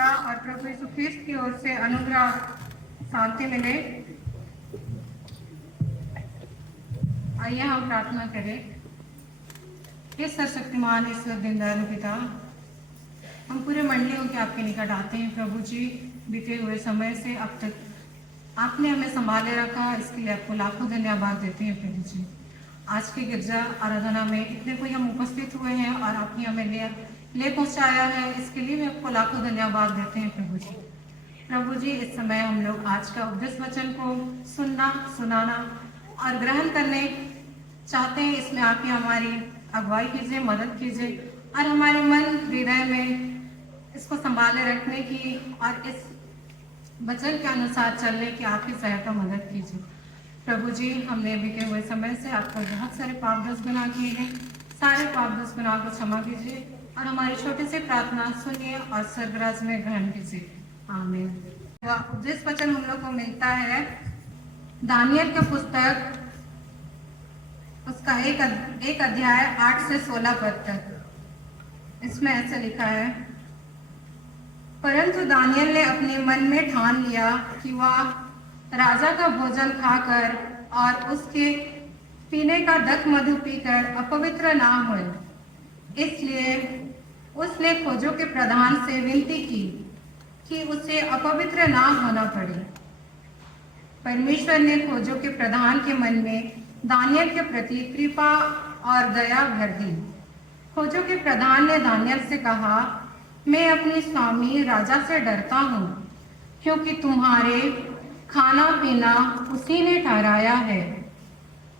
पिता और प्रभु यीशु ख्रिस्त की ओर से अनुग्रह शांति मिले। आइए हम प्रार्थना करें। हे सर्वशक्तिमान ईश्वर दीनदयालु पिता, हम पूरे मंडलियों के आपके निकट आते हैं। प्रभु जी, बीते हुए समय से अब तक आपने हमें संभाले रखा, इसके लिए आपको लाखों धन्यवाद देते हैं। प्रभु जी, आज की गिरजा आराधना में इतने कोई हम उपस्थित हुए हैं और आपने हमें ले पहुंचाया है, इसके लिए भी आपको लाखों धन्यवाद देते हैं। प्रभु जी, इस समय हम लोग आज का उपदेश वचन को सुनना, सुनाना और ग्रहण करने चाहते हैं। इसमें आप ही हमारी अगुवाई कीजिए, मदद कीजिए और हमारे मन हृदय में इसको संभाले रखने की और इस वचन के अनुसार चलने की आप ही सहायता मदद कीजिए। प्रभु जी, हमने बीते हुए समय से आपका बहुत सारे पाप दोष गुनाह किए हैं। सारे पाप दोष गुनाह को क्षमा कीजिए और हमारी छोटी सी प्रार्थना सुनिए और स्वर्गराज में ग्रहण कीजिए। आमीन। उपदेश वचन हम लोग को मिलता है दानियल की पुस्तक, उसका एक अध्याय 8 से 16 पद तक। इसमें ऐसे लिखा है, परंतु दानियल ने अपने मन में ठान लिया कि वह राजा का भोजन खाकर और उसके पीने का दक मधु पीकर अपवित्र ना हो, इसलिए उसने खोजों के प्रधान से विनती की कि उसे अपवित्र ना होना पड़े। परमेश्वर ने खोजों के प्रधान के मन में दानियल के प्रति कृपा और दया भर दी। खोजों के प्रधान ने दानियल से कहा, मैं अपने स्वामी राजा से डरता हूँ, क्योंकि तुम्हारे खाना पीना उसी ने ठहराया है।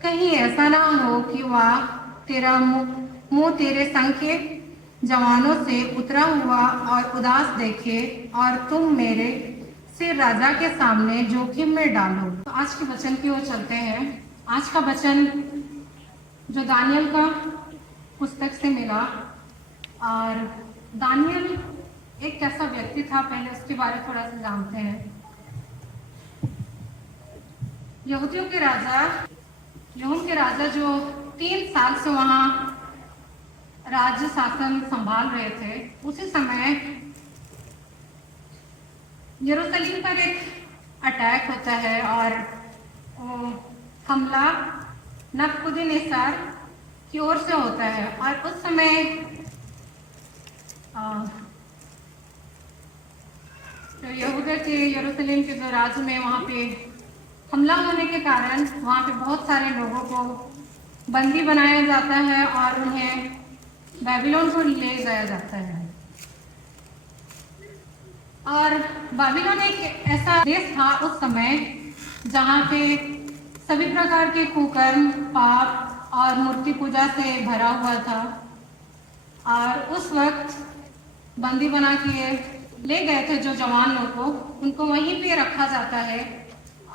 कहीं ऐसा ना हो कि वह तेरा मुंह तेरे संग के जवानों से उतरा हुआ और उदास देखे और तुम मेरे सिर राजा के सामने जोखिम में डालो। तो आज के वचन की ओर चलते हैं। आज का वचन जो दानियल का पुस्तक से मिला, और दानियल एक कैसा व्यक्ति था, पहले उसके बारे में थोड़ा सा जानते हैं। यहूदियों के राजा जो 3 साल से वहां राज्य शासन संभाल रहे थे, उसी समय यरूशलेम पर एक अटैक होता है और हमला नबूकदनेस्सर की ओर से होता है। और उस समय जो यहूदा के यरूशलेम के जो राज्य में वहाँ पे हमला होने के कारण वहाँ पे बहुत सारे लोगों को बंदी बनाया जाता है और उन्हें बाबिलोन को ले जाया जाता है। और बाबिलोन एक ऐसा देश था उस समय जहाँ पे सभी प्रकार के कुकर्म, पाप और मूर्ति पूजा से भरा हुआ था। और उस वक्त बंदी बना के ले गए थे जो जवान लोग को, उनको वहीं पे रखा जाता है।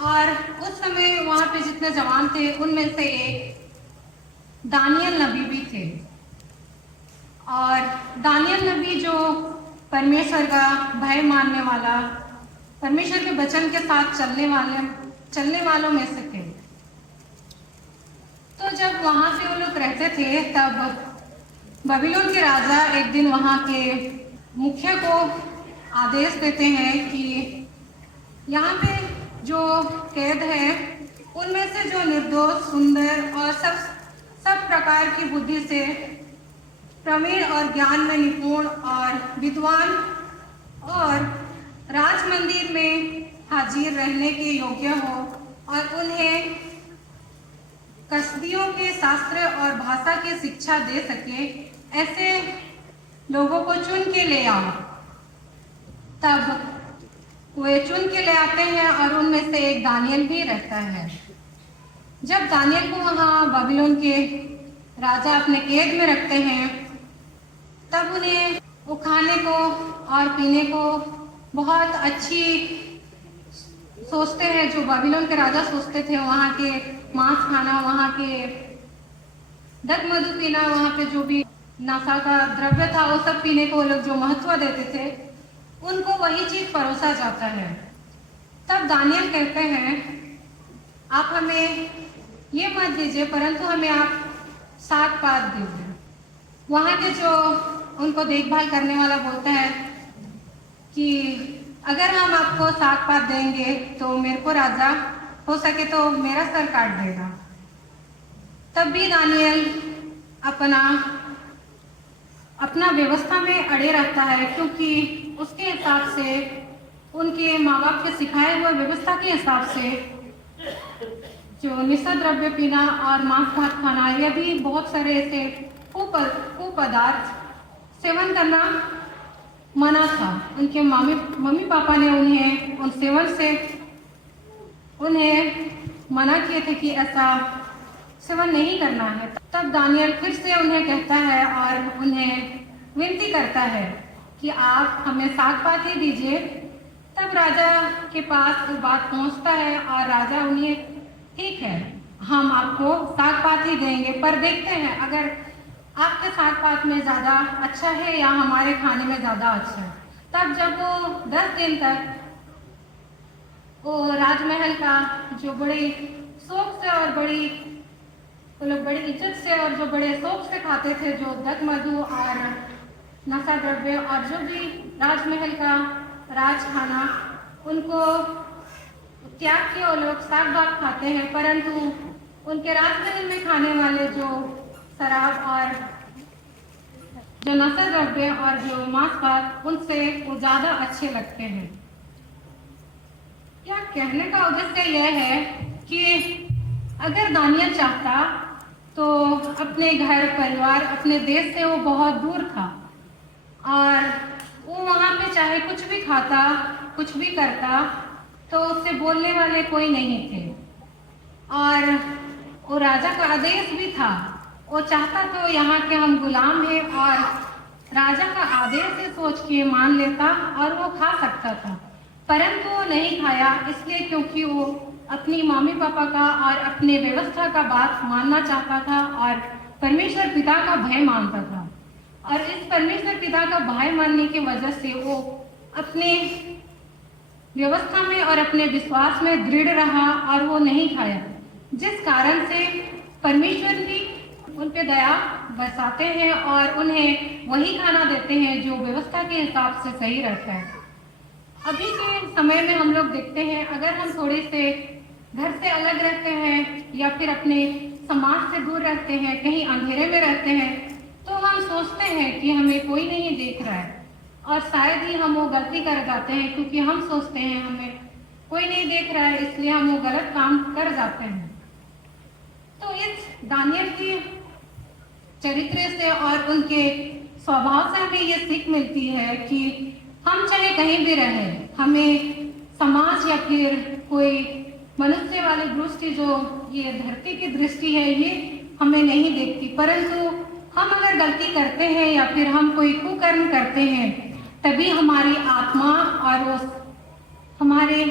और उस समय वहाँ पे जितने जवान थे उनमें से एक दानियल नबी भी थे। और दानियल नबी जो परमेश्वर का भय मानने वाला, परमेश्वर के वचन के साथ चलने वालों में से थे। तो जब वहाँ पे वो लोग रहते थे, तब बाबिलोन के राजा एक दिन वहाँ के मुखिया को आदेश देते हैं कि यहाँ पे जो कैद है उनमें से जो निर्दोष, सुंदर और सब प्रकार की बुद्धि से प्रवीण और ज्ञान में निपुण और विद्वान और राज मंदिर में हाजिर रहने के योग्य हो और उन्हें कसदियों के शास्त्र और भाषा की शिक्षा दे सके, ऐसे लोगों को चुन के ले आओ। तब वे चुन के ले आते हैं और उनमें से एक दानियल भी रहता है। जब दानियल को वहाँ बाबिलोन के राजा अपने कैद में रखते हैं, तब उन्हें वो खाने को और पीने को बहुत अच्छी सोचते हैं, जो बाबिलोन के राजा सोचते थे। वहाँ के मांस खाना, वहाँ के दक मधु पीना, वहाँ पे जो भी नशा का द्रव्य था वो सब पीने को वो लोग जो महत्व देते थे, उनको वही चीज परोसा जाता है। तब दानियल कहते हैं, आप हमें ये मत दीजिए, परंतु हमें आप साग पात दीजिए। वहाँ के जो उनको देखभाल करने वाला बोलता है कि अगर हम आपको साग पात देंगे तो मेरे को राजा हो सके तो मेरा सर काट देगा। तब भी दानियल अपना अपना व्यवस्था में अड़े रहता है, क्योंकि उसके हिसाब से, उनके माँ बाप के सिखाए हुए व्यवस्था के हिसाब से जो निशा द्रव्य पीना और मांस भात खाना, यदि बहुत सारे ऐसे कुपदार्थ सेवन करना मना था। उनके मम्मी पापा ने उन्हें उन सेवन से उन्हें मना किए थे कि ऐसा सेवन नहीं करना है। तब दानियल फिर से उन्हें कहता है और उन्हें विनती करता है कि आप हमें साग पात ही दीजिए। तब राजा के पास बात पहुंचता है और राजा उन्हें, ठीक है, हम आपको साग पात ही देंगे, पर देखते हैं अगर आपके साग पात में ज़्यादा अच्छा है या हमारे खाने में ज़्यादा अच्छा है। तब जब वो 10 दिन तक वो राजमहल का जो बड़े शौक से और बड़ी बड़ी इज्जत से और जो बड़े शौक से खाते थे, जो दक मधु और नशा द्रव्य और जो भी राजमहल का राज खाना, उनको त्याग के वो लोग साग भात खाते हैं, परंतु उनके राजमहल में खाने वाले जो शराब और जो नशा द्रव्य और जो मांस भात, उनसे वो ज़्यादा अच्छे लगते हैं। क्या कहने का उद्देश्य यह है कि अगर दानियल चाहता तो अपने घर परिवार अपने देश से वो बहुत दूर था और वो वहाँ पे चाहे कुछ भी खाता कुछ भी करता तो उससे बोलने वाले कोई नहीं थे। और वो राजा का आदेश भी था, वो चाहता तो यहाँ के हम गुलाम हैं और राजा का आदेश से सोच के मान लेता और वो खा सकता था, परंतु वो नहीं खाया, इसलिए क्योंकि वो अपनी मम्मी पापा का और अपने व्यवस्था का बात मानना चाहता था और परमेश्वर पिता का भय मानता था। और इस परमेश्वर पिता का भय मानने की वजह से वो अपने व्यवस्था में और अपने विश्वास में दृढ़ रहा और वो नहीं खाया, जिस कारण से परमेश्वर भी उन पे दया बरसाते हैं और उन्हें वही खाना देते हैं जो व्यवस्था के हिसाब से सही रहता है। अभी के समय में हम लोग देखते हैं, अगर हम थोड़े से घर से अलग रहते हैं या फिर अपने समाज से दूर रहते हैं, कहीं अंधेरे में रहते हैं, तो हम सोचते हैं कि हमें कोई नहीं देख रहा है और शायद ही हम वो गलती कर जाते हैं, क्योंकि हम सोचते हैं हमें कोई नहीं देख रहा है, इसलिए हम वो गलत काम कर जाते हैं। तो इस दानियल की चरित्र से और उनके स्वभाव से हमें ये सीख मिलती है कि हम चाहे कहीं भी रहें, हमें समाज या फिर कोई मनुष्य वाली दृष्टि, जो ये धरती की दृष्टि है, ये हमें नहीं देखती, परंतु हम अगर गलती करते हैं या फिर हम कोई कुकर्म करते हैं, तभी हमारी आत्मा और वो हमारे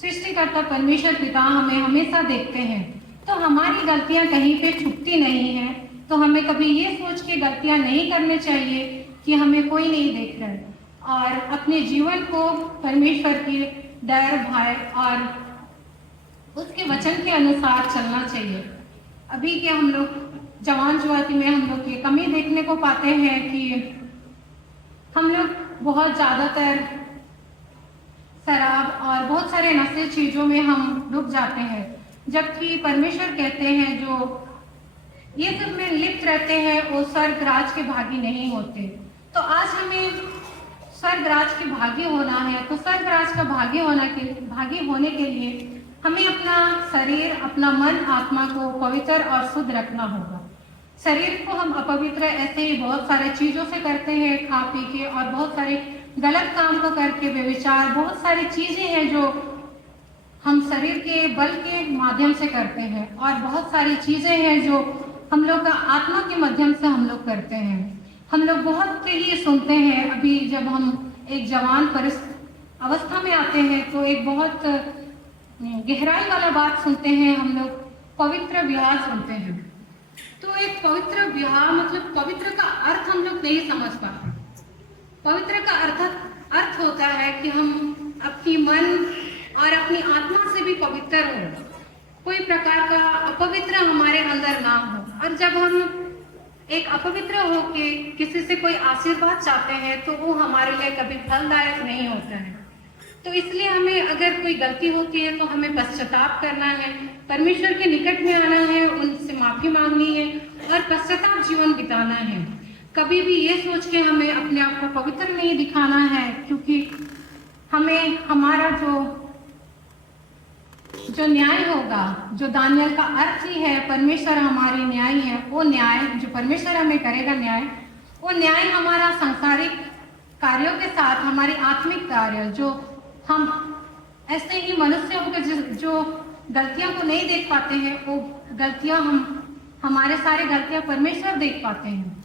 सृष्टिकर्ता परमेश्वर पिता हमें हमेशा देखते हैं। तो हमारी गलतियां कहीं पे छुपती नहीं है, तो हमें कभी ये सोच के गलतियां नहीं करनी चाहिए कि हमें कोई नहीं देख रहा है, और अपने जीवन को परमेश्वर के डर भय और उसके वचन के अनुसार चलना चाहिए। अभी के हम लोग जवान जुआती में हम लोग ये कमी देखने को पाते हैं कि हम लोग बहुत ज़्यादातर शराब और बहुत सारे नशे चीज़ों में हम डूब जाते हैं, जबकि परमेश्वर कहते हैं जो ये सब में लिप्त रहते हैं वो स्वर्ग राज के भागी नहीं होते। तो आज हमें स्वर्ग राज के भागी होना है, तो स्वर्ग राज का भागी होने के लिए हमें अपना शरीर, अपना मन, आत्मा को पवित्र और शुद्ध रखना होगा। शरीर को हम अपवित्र ऐसे ही बहुत सारे चीज़ों से करते हैं, खा पी के, और बहुत सारे गलत काम को करके, बेविचार, बहुत सारी चीज़ें हैं जो हम शरीर के बल के माध्यम से करते हैं, और बहुत सारी चीज़ें हैं जो हम लोग का आत्मा के माध्यम से हम लोग करते हैं। हम लोग बहुत ही सुनते हैं, अभी जब हम एक जवान अवस्था में आते हैं तो एक बहुत गहराई वाला बात सुनते हैं, हम लोग पवित्र विवाह सुनते हैं। तो एक पवित्र विवाह मतलब पवित्र का अर्थ हम लोग नहीं समझ पाते। पवित्र का अर्थ होता है कि हम अपनी मन और अपनी आत्मा से भी पवित्र हो, कोई प्रकार का अपवित्र हमारे अंदर ना हो। और जब हम एक अपवित्र हो के किसी से कोई आशीर्वाद चाहते हैं तो वो हमारे लिए कभी फलदायक नहीं होता है। तो इसलिए हमें अगर कोई गलती होती है तो हमें पश्चाताप करना है, परमेश्वर के निकट में आना है, उनसे माफी मांगनी है और पश्चाताप जीवन बिताना है। कभी भी ये सोच के हमें अपने आप को पवित्र नहीं दिखाना है, क्योंकि हमें हमारा जो न्याय होगा, जो दानियल का अर्थ ही है परमेश्वर हमारे न्याय है, वो न्याय जो परमेश्वर हमें करेगा न्याय, वो न्याय हमारा सांसारिक कार्यों के साथ हमारी आत्मिक कार्य, जो हम ऐसे ही मनुष्यों के जो गलतियों को नहीं देख पाते हैं, वो गलतियां हमारे सारे गलतियां परमेश्वर देख पाते हैं।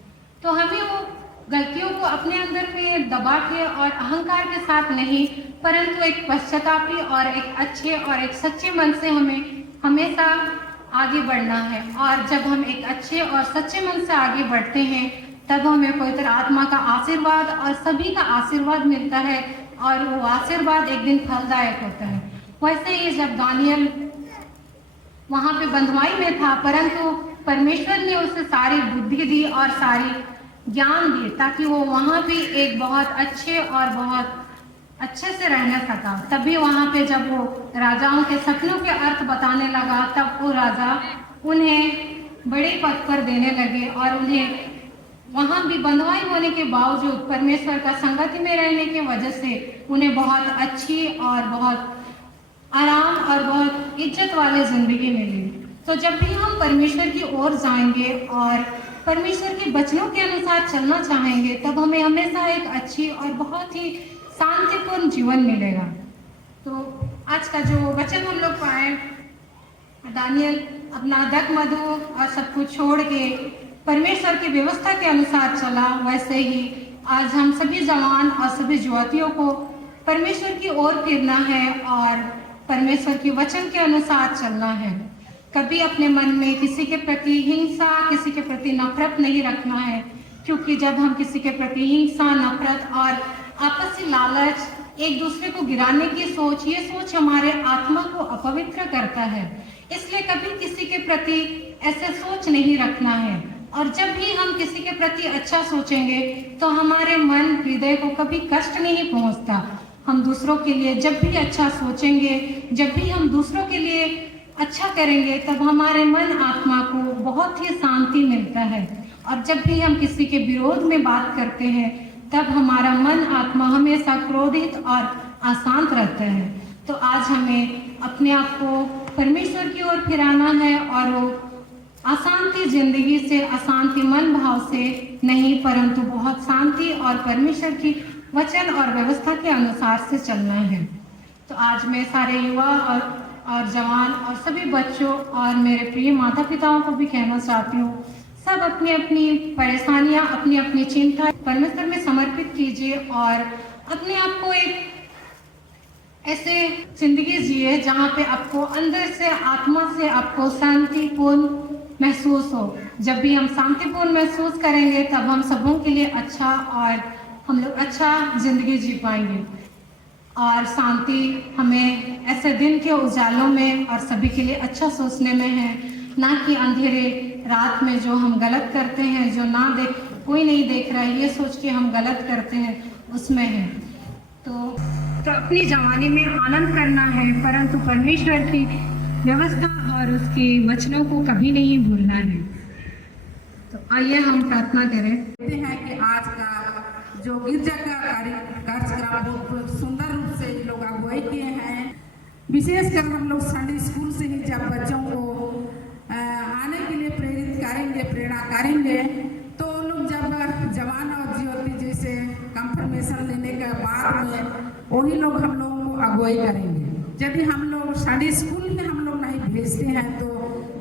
तो हमें वो गलतियों को अपने अंदर में दबा के और अहंकार के साथ नहीं, परंतु एक पश्चातापी और एक अच्छे और एक सच्चे मन से हमें हमेशा आगे बढ़ना है। और जब हम एक अच्छे और सच्चे मन से आगे बढ़ते हैं तब हमें पवित्र आत्मा का आशीर्वाद और सभी का आशीर्वाद मिलता है और वो आशीर्वाद एक दिन फलदायक होता है। वैसे ही जब दानियल वहां पे बंधुआई में था, परंतु परमेश्वर ने उसे सारी बुद्धि दी और सारी ज्ञान दिए ताकि वो वहां भी एक बहुत अच्छे और बहुत अच्छे से रहने सका। तभी वहां पे जब वो राजाओं के सपनों के अर्थ बताने लगा, तब वो राजा उन्हें बड़े पद पर देने लगे और उन्हें वहां भी बंधुआई होने के बावजूद परमेश्वर का संगति में रहने की वजह से उन्हें बहुत अच्छी और बहुत आराम और बहुत इज्जत वाली जिंदगी मिली। तो जब भी हम परमेश्वर की ओर जाएंगे और परमेश्वर के वचनों के अनुसार चलना चाहेंगे, तब हमें हमेशा एक अच्छी और बहुत ही शांतिपूर्ण जीवन मिलेगा। तो आज का जो वचन हम लोग पाए, दानियल अपना दक मधु और सब कुछ छोड़ के परमेश्वर की व्यवस्था के अनुसार चला, वैसे ही आज हम सभी जवान और सभी युवतियों को परमेश्वर की ओर फिरना है और परमेश्वर की वचन के अनुसार चलना है। कभी अपने मन में किसी के प्रति हिंसा, किसी के प्रति नफरत नहीं रखना है, क्योंकि जब हम किसी के प्रति हिंसा, नफरत और आपसी लालच, एक दूसरे को गिराने की सोच, ये सोच हमारे आत्मा को अपवित्र करता है। इसलिए कभी किसी के प्रति ऐसे सोच नहीं रखना है। और जब भी हम किसी के प्रति अच्छा सोचेंगे तो हमारे मन, हृदय को कभी कष्ट नहीं पहुंचता। हम दूसरों के लिए जब भी अच्छा सोचेंगे, जब भी हम दूसरों के लिए अच्छा करेंगे, तब हमारे मन, आत्मा को बहुत ही शांति मिलता है। और जब भी हम किसी के विरोध में बात करते हैं, तब हमारा मन, आत्मा हमेशा क्रोधित और अशांत रहता है। तो आज हमें अपने आप को परमेश्वर की ओर फिराना है और वो अशांति जिंदगी से, अशांति मन भाव से नहीं, परंतु बहुत शांति और परमेश्वर की वचन और व्यवस्था के अनुसार से चलना है। तो आज मैं सारे युवा और जवान और सभी बच्चों और मेरे प्रिय माता पिताओं को भी कहना चाहती हूँ, सब अपनी अपनी परेशानियां, अपनी अपनी चिंता परमेश्वर में समर्पित कीजिए और अपने आप को एक ऐसे जिंदगी जिए जहाँ पे आपको अंदर से, आत्मा से आपको शांतिपूर्ण महसूस हो। जब भी हम शांतिपूर्ण महसूस करेंगे तब हम सबों के लिए अच्छा और हम लोग अच्छा जिंदगी जी पाएंगे। और शांति हमें ऐसे दिन के उजालों में और सभी के लिए अच्छा सोचने में है, ना कि अंधेरे रात में जो हम गलत करते हैं, जो कोई नहीं देख रहा है, ये सोच के हम गलत करते हैं, उसमें है। तो अपनी जवानी में आनंद करना है, परंतु परमेश्वर की व्यवस्था और उसके वचनों को कभी नहीं भूलना है। तो आइए हम प्रार्थना करें। कहते हैं कि आज का जो गिरजा का कार्यक्रम बहुत सुंदर रूप से ये लोग अगुवाई किए हैं। विशेषकर हम लोग संडे स्कूल से ही जब बच्चों को आने के लिए प्रेरित करेंगे, प्रेरणा करेंगे, तो लोग जब जवान और ज्योति जैसे कंफर्मेशन लेने के बाद में वही लोग हम लोगों को अगुवाई करेंगे। यदि हम लोग संडे स्कूल में हम लोग नहीं भेजते हैं तो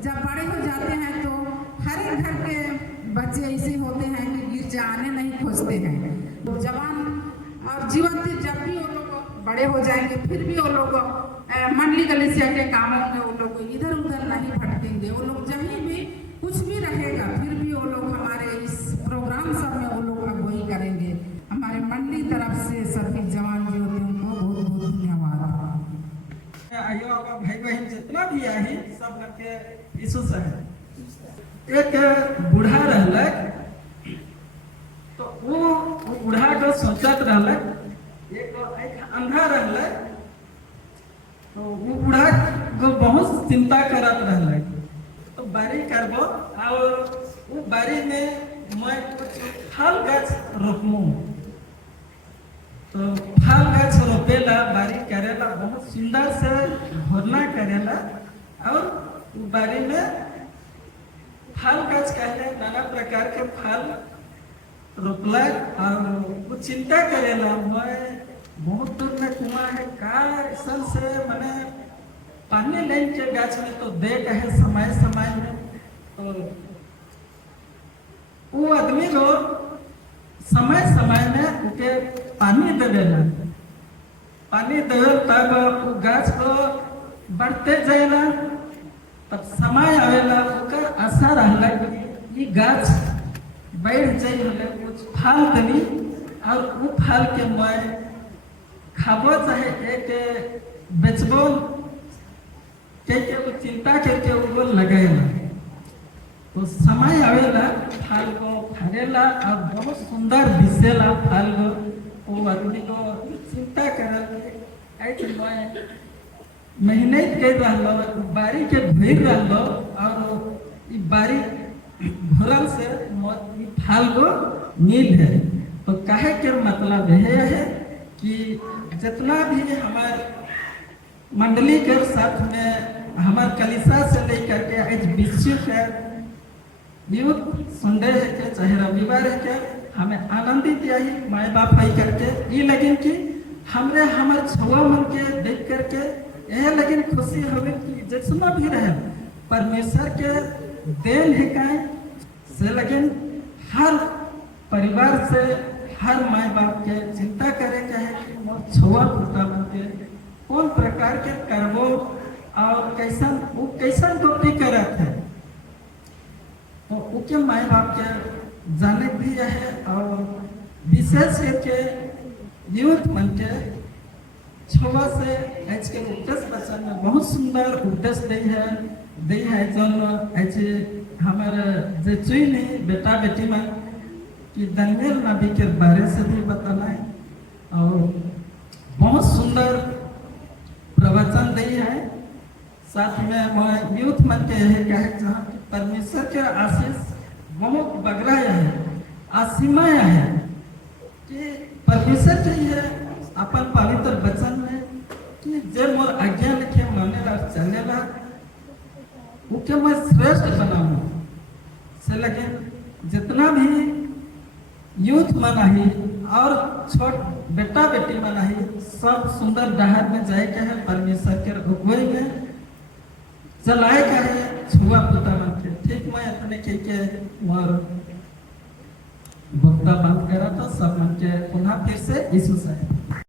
जब बड़े हो जाते हैं तो हर एक घर के बच्चे ऐसे होते हैं कि गिरजा आने नहीं खोजते हैं। तो जवान और जीवंत जब भी वो लोग बड़े हो जाएंगे, फिर भी वो लोग मंडली कलीसिया के कामों में वो लोग इधर उधर नहीं भटकेंगे। वो लोग जहीं भी कुछ भी रहेगा, फिर भी वो लोग हमारे इस प्रोग्राम सब में वो लोग अगुवाई करेंगे। हमारे मंडली तरफ से सभी जवान ज्योतियों को बहुत बहुत धन्यवाद। भाई बहन जितना भी आई सब लग के यीशु से एक बूढ़ा रहलक को सोचत रहल, एक अंधा रहल, तो वो बूढ़ा को बहुत चिंता करत रहल, तो बारी करबो और वो बारी में मैं कुछ फल गाछ रोपमू। तो फल गाछ रोपेला, बारी करेला, बहुत सुंदर से भरना करेला और बारी में फल गाछ कहले नाना प्रकार के फल रोपला और वो चिंता करेला, मैं बहुत दूर में कुआं है का ऐसा से मैंने पानी लाइन के गाछ में तो दे कहे समय समय में, तो वो आदमी को समय समय में उके पानी देवेला, पानी देवे तब वो गाछ को बढ़ते जाएला, तब समय आवेला ओकर आशा रहला कि ये गाछ बढ़ जाए, कुछ फल देनी और वो फल के मैं खाबो चाहे एक बेचबो, के वो चिंता करके वो लगाएला, तो समय आवेला फल को फरेला और बहुत सुंदर दिसेला फल को, वो आदमी को चिंता करल ऐसे मैं मेहनत कर रहा, बारी के भर रहा और ई बारी भरल से ई फल को मिल है। तो कहे के मतलब यह है कि जितना भी हमारे मंडली के साथ में हमारे कलिसा से लेकर के आज विश्व के यूथ संडे है के चाहे रविवार है के हमें आनंदित यही माए बाप आई करके ये लगे कि हमरे हमारे छुआ मन के देख करके यह लगे खुशी होवे कि जितना भी रहे परमेश्वर के देन है का से लगे हर परिवार से हर माए बाप के चिंता करे के है कि मोर छुआ पुता के कौन प्रकार के करबो और कैसन वो कैसन ड्यूटी करत है, तो उनके माए बाप के जाने भी है और विशेष करके यूथ मन के छुआ से आज के उपदेश बचन में बहुत सुंदर उपदेश दी है जो ऐसे हमारे जे चुई नहीं बेटा बेटी में कि दानियल नबी के बारे से भी बताना है और बहुत सुंदर प्रवचन दी है। साथ में मैं यूथ मन के यही कहे जहाँ परमेश्वर के आशीष बहुत बगराया है, आसीमाया है कि परमेश्वर चाहिए अपन पवित्र वचन में कि जब मोर आज्ञा लिखे मानेला चलेला उके मैं श्रेष्ठ बनाऊं से लगे जितना भी यूथ मनाही और छोट बेटा बेटी मनाही सब सुंदर डहार में जाए के है, परमेश्वर के अगुवाई में चलाए का है छुआ पुता मन के। ठीक मैं अपने के मोर वक्ता बंद करा तो सब मन के पुनः फिर से यीशु साहब